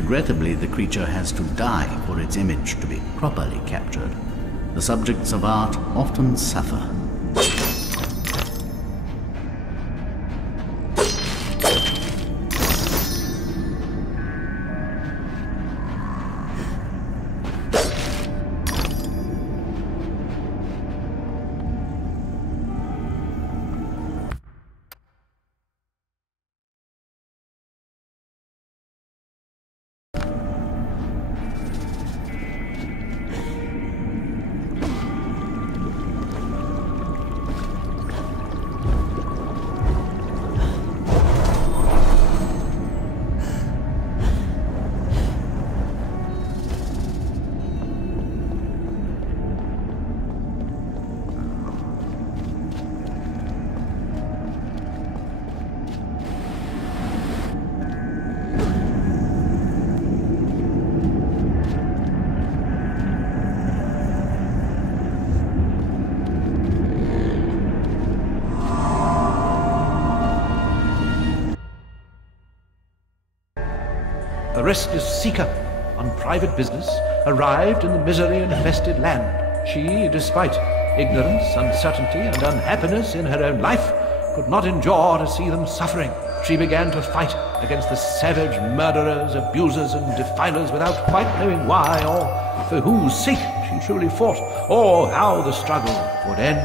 Regrettably, the creature has to die for its image to be properly captured. The subjects of art often suffer. The restless seeker, on private business, arrived in the misery-infested land. She, despite ignorance, uncertainty, and unhappiness in her own life, could not endure to see them suffering. She began to fight against the savage murderers, abusers, and defilers without quite knowing why or for whose sake she truly fought, or how the struggle would end.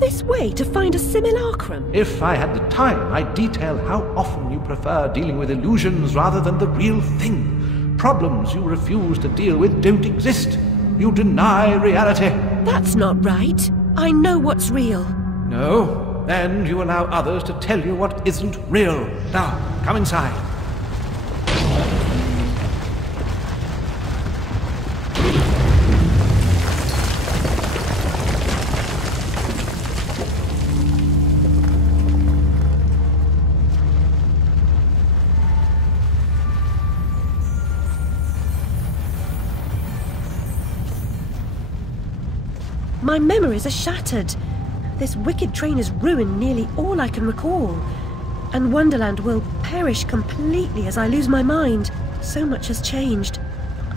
this way to find a simulacrum? If I had the time, I'd detail how often you prefer dealing with illusions rather than the real thing. Problems you refuse to deal with don't exist. You deny reality. That's not right. I know what's real. No, and you allow others to tell you what isn't real. Now, come inside. My memories are shattered. This wicked train has ruined nearly all I can recall. And Wonderland will perish completely as I lose my mind. So much has changed.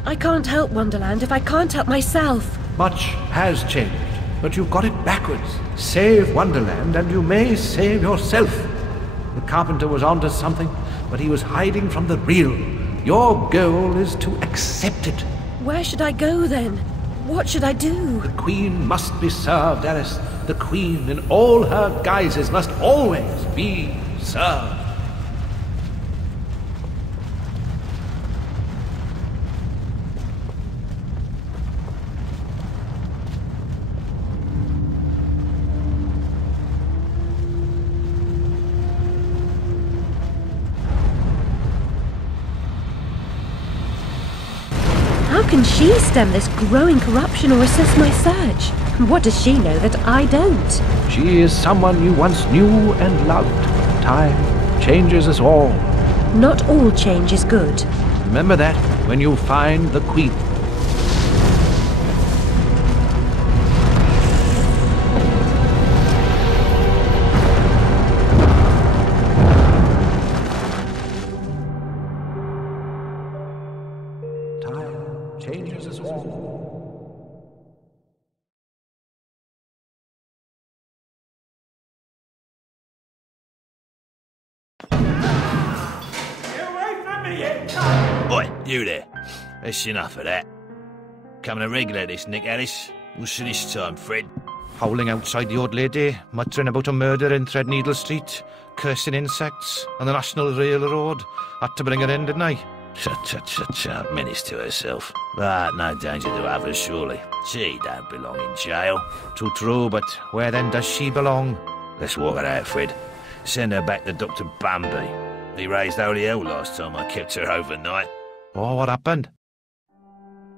I can't help Wonderland if I can't help myself. Much has changed, but you've got it backwards. Save Wonderland and you may save yourself. The carpenter was onto something, but he was hiding from the real. Your goal is to accept it. Where should I go then? What should I do? The Queen must be served, Alice. The Queen in all her guises must always be served. How can she stem this growing corruption or assist my search? What does she know that I don't? She is someone you once knew and loved. Time changes us all. Not all change is good. Remember that when you find the Queen. Time changes us all. Oi, you there. That's enough of that. Coming a regular this, Nick Alice. What's this time, Fred? Howling outside the old lady, muttering about a murder in Threadneedle Street, cursing insects on the National Railroad. Had to bring her in, didn't I? Shut, menace to herself. But no danger to others, surely. She don't belong in jail. True, but where then does she belong? Let's walk her out, Fred. Send her back to Dr. Bumby. He raised holy hell last time I kept her overnight. Oh, what happened?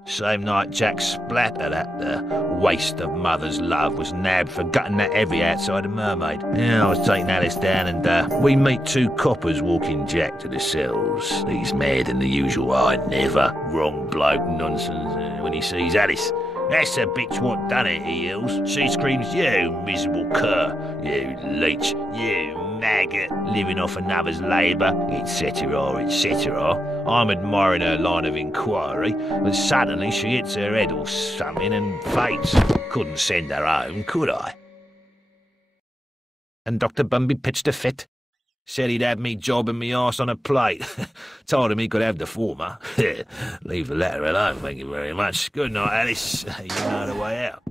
Same night Jack Splatter, that waste of mother's love, was nabbed for gutting that heavy outside the Mermaid. Yeah, I was taking Alice down and we meet two coppers walking Jack to the cells. He's mad in the usual I never, wrong bloke nonsense when he sees Alice. That's the bitch what done it, he yells. She screams, you miserable cur, you leech, you maggot, living off another's labour, etc., etc. I'm admiring her line of inquiry, but suddenly she hits her head or something and faints. Couldn't send her home, could I? And Dr. Bumby pitched a fit. Said he'd have me jobbing me arse on a plate. Told him he could have the former. Leave the latter alone, thank you very much. Good night, Alice. You know the way out.